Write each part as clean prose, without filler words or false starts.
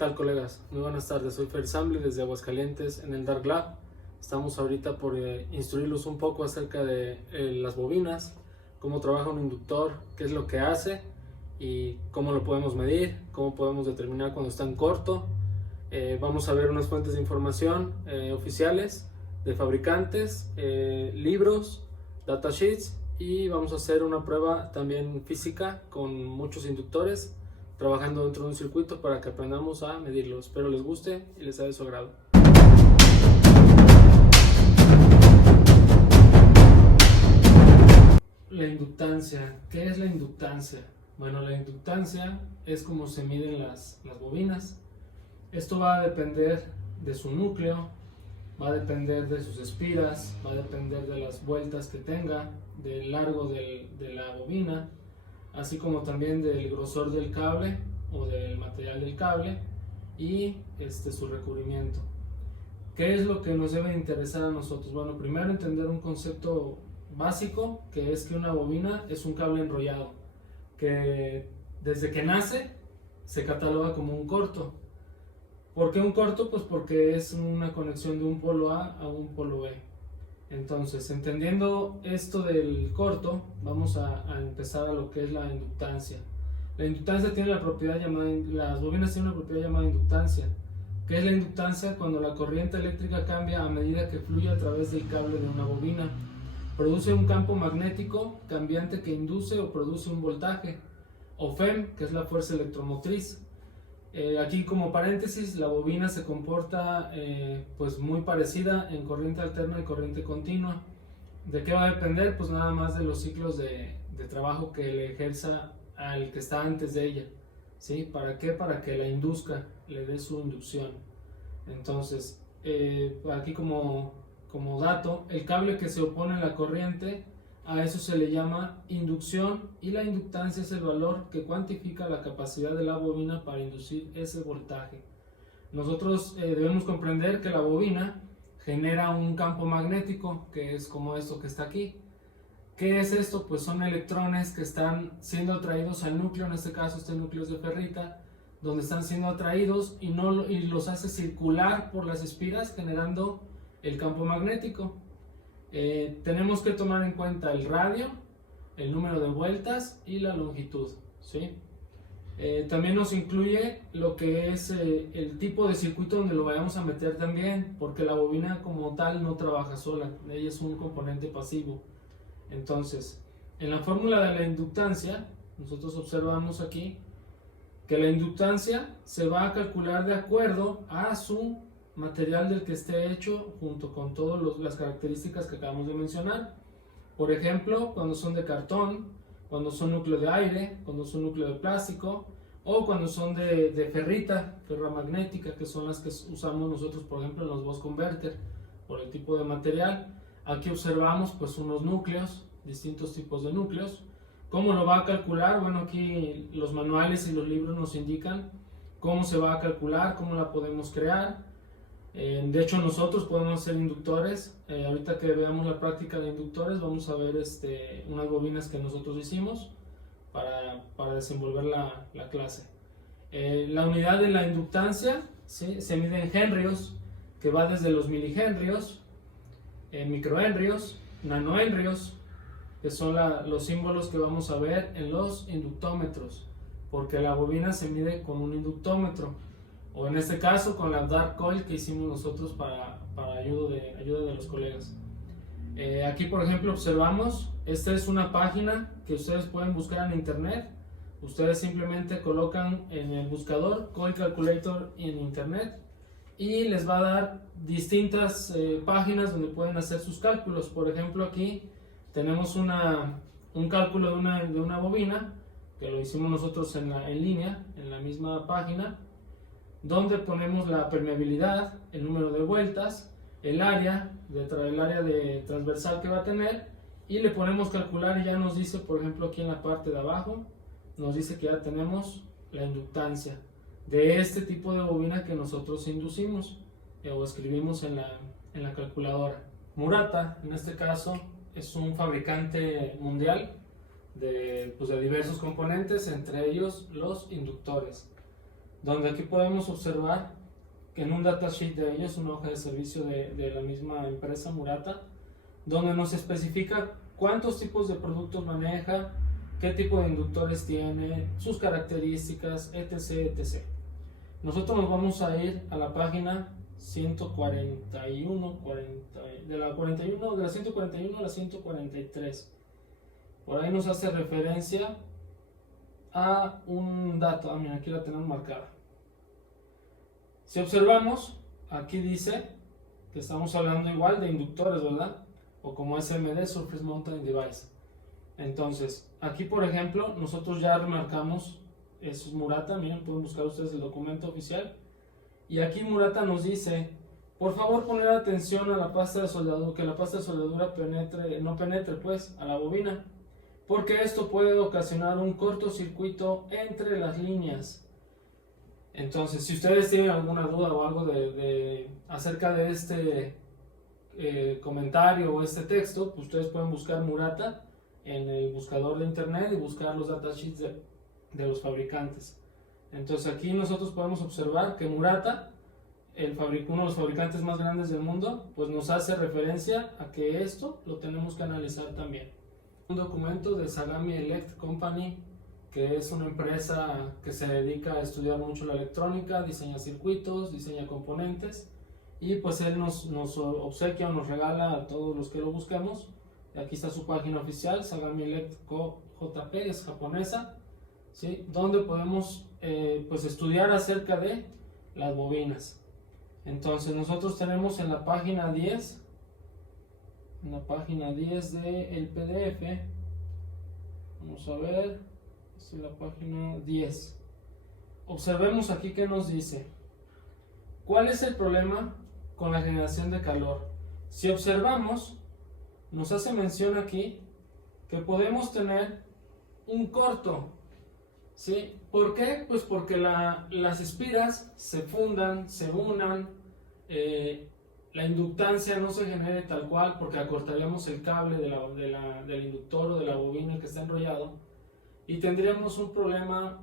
tal, colegas? Muy buenas tardes, soy Fer Samble desde Aguascalientes en el Dark Lab. Estamos ahorita por instruirlos un poco acerca de las bobinas, cómo trabaja un inductor, qué es lo que hace y cómo lo podemos medir, cómo podemos determinar cuando está en corto. Vamos a ver unas fuentes de información oficiales de fabricantes, libros, datasheets, y vamos a hacer una prueba también física con muchos inductores trabajando dentro de un circuito para que aprendamos a medirlos. Espero les guste y les sea de su agrado. La inductancia. ¿Qué es la inductancia? Bueno, la inductancia es como se miden las bobinas. Esto va a depender de su núcleo, va a depender de sus espiras, va a depender de las vueltas que tenga, del largo de la bobina, así como también del grosor del cable o del material del cable y su recubrimiento. ¿Qué es lo que nos debe interesar a nosotros? Bueno, primero entender un concepto básico, que es que una bobina es un cable enrollado, que desde que nace se cataloga como un corto. ¿Por qué un corto? Pues porque es una conexión de un polo A a un polo B. Entonces, entendiendo esto del corto, vamos a empezar a lo que es la inductancia. La inductancia tiene la propiedad llamada, las bobinas tienen una propiedad llamada inductancia. ¿Qué es la inductancia? Cuando la corriente eléctrica cambia a medida que fluye a través del cable de una bobina. Produce un campo magnético cambiante que induce o produce un voltaje, o FEM, que es la fuerza electromotriz. Aquí como paréntesis, la bobina se comporta pues muy parecida en corriente alterna y corriente continua. ¿De qué va a depender? Pues nada más de los ciclos de trabajo que le ejerza al que está antes de ella, ¿sí? ¿Para qué? Para que la induzca, le dé su inducción. Entonces, aquí como dato, el cable que se opone a la corriente, a eso se le llama inducción, y la inductancia es el valor que cuantifica la capacidad de la bobina para inducir ese voltaje. Nosotros debemos comprender que la bobina genera un campo magnético, que es como esto que está aquí. ¿Qué es esto? Pues son electrones que están siendo atraídos al núcleo, en este caso este núcleo es de ferrita, donde están siendo atraídos y los hace circular por las espiras generando el campo magnético. Tenemos que tomar en cuenta el radio, el número de vueltas y la longitud, ¿sí? También nos incluye lo que es el tipo de circuito donde lo vayamos a meter también, porque la bobina como tal no trabaja sola, ella es un componente pasivo. Entonces, en la fórmula de la inductancia, nosotros observamos aquí que la inductancia se va a calcular de acuerdo a su material del que esté hecho, junto con todas las características que acabamos de mencionar. Por ejemplo, cuando son de cartón, cuando son núcleo de aire, cuando son núcleo de plástico, o cuando son de ferramagnética, que son las que usamos nosotros, por ejemplo, en los bus converter, por el tipo de material. Aquí observamos pues unos núcleos, distintos tipos de núcleos. ¿Cómo lo va a calcular? Bueno, aquí los manuales y los libros nos indican cómo se va a calcular, cómo la podemos crear. De hecho, nosotros podemos hacer inductores. Ahorita que veamos la práctica de inductores, vamos a ver unas bobinas que nosotros hicimos para desenvolver la clase. La unidad de la inductancia, ¿sí? Se mide en henrios, que va desde los milihenrios, microhenrios, nanohenrios, que son los símbolos que vamos a ver en los inductómetros, porque la bobina se mide con un inductómetro, o en este caso con la Dark Coil que hicimos nosotros para ayuda de los colegas. Aquí por ejemplo observamos, esta es una página que ustedes pueden buscar en internet. Ustedes simplemente colocan en el buscador Coil Calculator en internet y les va a dar distintas páginas donde pueden hacer sus cálculos. Por ejemplo, aquí tenemos un cálculo de una bobina que lo hicimos nosotros en línea, en la misma página, donde ponemos la permeabilidad, el número de vueltas, el área de transversal que va a tener, y le ponemos calcular y ya nos dice, por ejemplo, aquí en la parte de abajo, nos dice que ya tenemos la inductancia de este tipo de bobina que nosotros inducimos o escribimos en la calculadora. Murata, en este caso, es un fabricante mundial de diversos componentes, entre ellos los inductores. donde aquí podemos observar que en un datasheet de ellos, una hoja de servicio de la misma empresa Murata, donde nos especifica cuántos tipos de productos maneja, qué tipo de inductores tiene, sus características, etc, etc. Nosotros nos vamos a ir a la página 141, de la 141 a la 143. Por ahí nos hace referencia a un dato. Mira, aquí la tenemos marcada. Si observamos, aquí dice que estamos hablando igual de inductores, ¿verdad? O como SMD, Surface Mounted Device. Entonces, aquí por ejemplo, nosotros ya remarcamos, eso es Murata, miren, pueden buscar ustedes el documento oficial. Y aquí Murata nos dice, por favor poner atención a la pasta de soldadura, que la pasta de soldadura no penetre pues a la bobina, porque esto puede ocasionar un cortocircuito entre las líneas. Entonces, si ustedes tienen alguna duda o algo acerca de este comentario o este texto, pues ustedes pueden buscar Murata en el buscador de internet y buscar los datasheets de los fabricantes. Entonces aquí nosotros podemos observar que Murata, uno de los fabricantes más grandes del mundo, pues nos hace referencia a que esto lo tenemos que analizar también. Un documento de Sagami Elect Company, que es una empresa que se dedica a estudiar mucho la electrónica, diseña circuitos, diseña componentes, y pues él nos obsequia o nos regala a todos los que lo busquemos. Aquí está su página oficial, Sagami Elect JP, es japonesa, ¿sí? Donde podemos pues estudiar acerca de las bobinas. Entonces nosotros tenemos en la página 10 del PDF, vamos a ver, esta es la página 10. Observemos aquí que nos dice, ¿cuál es el problema con la generación de calor? Si observamos, nos hace mención aquí que podemos tener un corto, ¿sí? ¿Por qué? Pues porque las espiras se fundan, se unan, la inductancia no se genere tal cual porque acortaríamos el cable del inductor o de la bobina que está enrollado y tendríamos un problema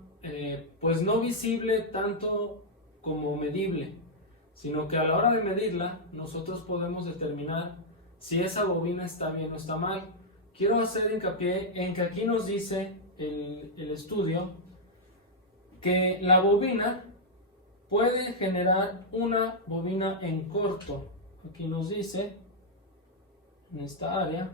pues no visible tanto como medible, sino que a la hora de medirla nosotros podemos determinar si esa bobina está bien o está mal. Quiero hacer hincapié en que aquí nos dice el estudio que la bobina puede generar una bobina en corto. Aquí nos dice en esta área.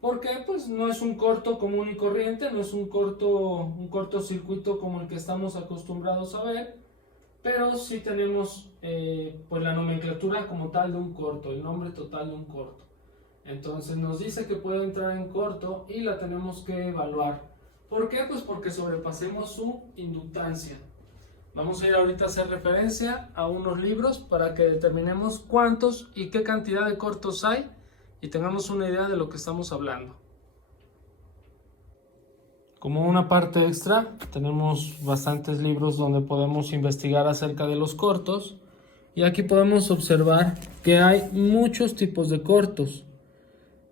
¿Por qué? Pues no es un corto común y corriente, no es un cortocircuito como el que estamos acostumbrados a ver, pero sí tenemos pues la nomenclatura como tal de un corto, el nombre total de un corto. Entonces nos dice que puede entrar en corto y la tenemos que evaluar. ¿Por qué? Pues porque sobrepasemos su inductancia. Vamos a ir ahorita a hacer referencia a unos libros para que determinemos cuántos y qué cantidad de cortos hay y tengamos una idea de lo que estamos hablando. Como una parte extra, tenemos bastantes libros donde podemos investigar acerca de los cortos y aquí podemos observar que hay muchos tipos de cortos.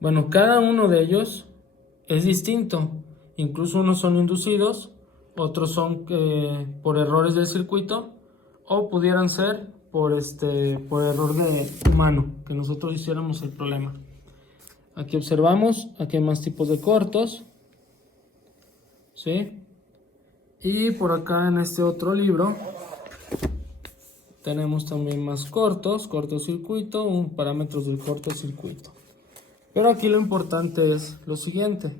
Bueno, cada uno de ellos es distinto, incluso unos son inducidos, otros son por errores del circuito o pudieran ser por error de humano, que nosotros hiciéramos el problema. Aquí observamos, aquí hay más tipos de cortos, ¿sí? Y por acá en este otro libro tenemos también más cortocircuito, parámetros del cortocircuito. Pero aquí lo importante es lo siguiente.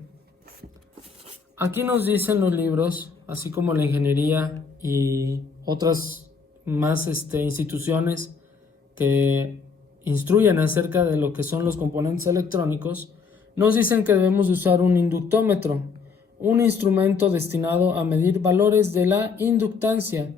Aquí nos dicen los libros, así como la ingeniería y otras más instituciones que instruyen acerca de lo que son los componentes electrónicos, nos dicen que debemos de usar un inductómetro, un instrumento destinado a medir valores de la inductancia.